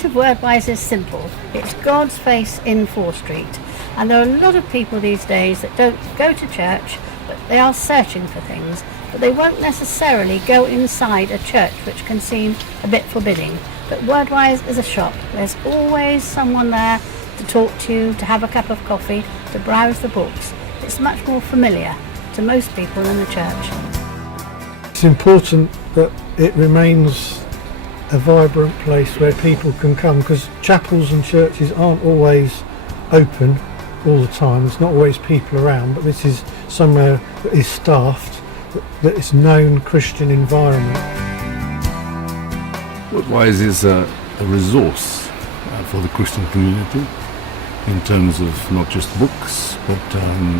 point of Wordwise is simple. It's God's face in Fore Street. And there are a lot of people these days that don't go to church, but they are searching for things. But they won't necessarily go inside a church, which can seem a bit forbidding. But Wordwise is a shop. There's always someone there to talk to you, to have a cup of coffee, to browse the books. It's much more familiar to most people than the church. It's important that it remains a vibrant place where people can come, because chapels and churches aren't always open all the time. There's not always people around, but this is somewhere that is staffed, that is known Christian environment. Wordwise is a resource for the Christian community in terms of not just books, but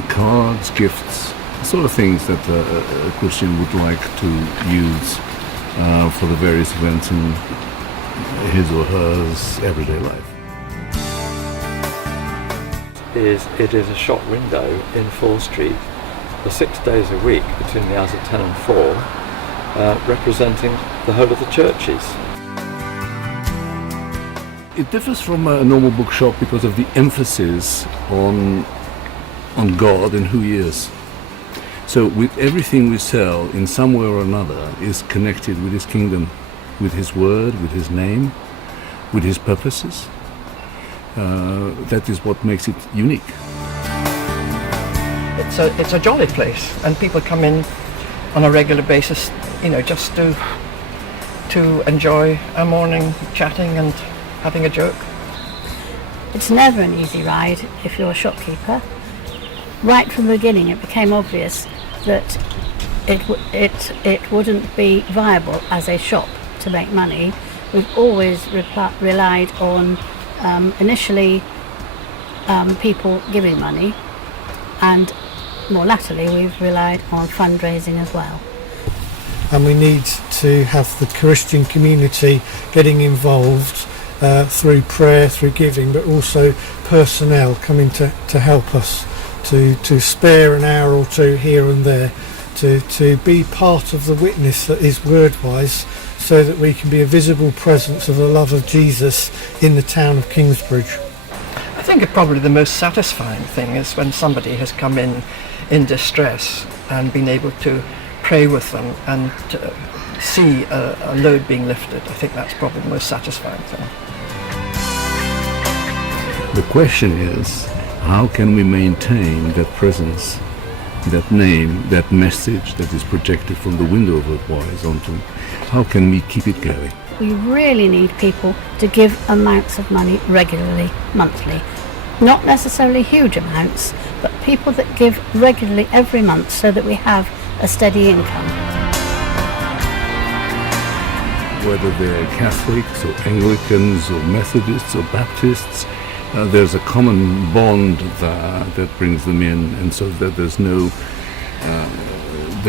cards, gifts, the sort of things that a Christian would like to use for the various events in his or her everyday life. It is a shop window in Fore Street for 6 days a week between the hours of 10 and 4, representing the whole of the churches. It differs from a normal bookshop because of the emphasis on God and who He is. So with everything we sell in some way or another is connected with His kingdom, with His word, with His name, with His purposes. That is what makes it unique. It's a jolly place, and people come in on a regular basis, just to enjoy a morning chatting and having a joke. It's never an easy ride if you're a shopkeeper. Right from the beginning it became obvious that it wouldn't be viable as a shop to make money. We've always relied on initially people giving money, and more latterly we've relied on fundraising as well. And we need to have the Christian community getting involved through prayer, through giving, but also personnel coming to help us to spare an hour or two here and there to be part of the witness that is Wordwise, so that we can be a visible presence of the love of Jesus in the town of Kingsbridge. I think probably the most satisfying thing is when somebody has come in distress and been able to pray with them and to see a load being lifted. I think that's probably the most satisfying thing. The question is, how can we maintain that presence, that name, that message that is projected from the window of Wordwise onto, how can we keep it going? We really need people to give amounts of money regularly, monthly. Not necessarily huge amounts, but people that give regularly every month so that we have a steady income. Whether they're Catholics or Anglicans or Methodists or Baptists, there's a common bond that brings them in, and so that there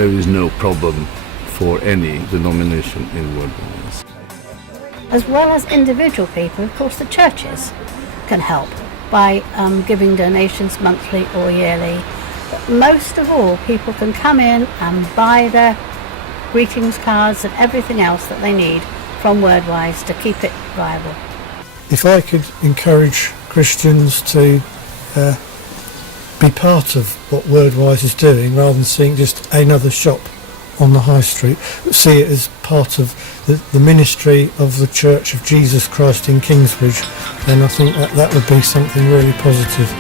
is no problem for any denomination in Wordwise. As well as individual people, of course the churches can help by giving donations monthly or yearly. But most of all, people can come in and buy their greetings cards and everything else that they need from Wordwise to keep it viable. If I could encourage Christians to be part of what Wordwise is doing, rather than seeing just another shop on the high street, but see it as part of the ministry of the Church of Jesus Christ in Kingsbridge, then I think that would be something really positive.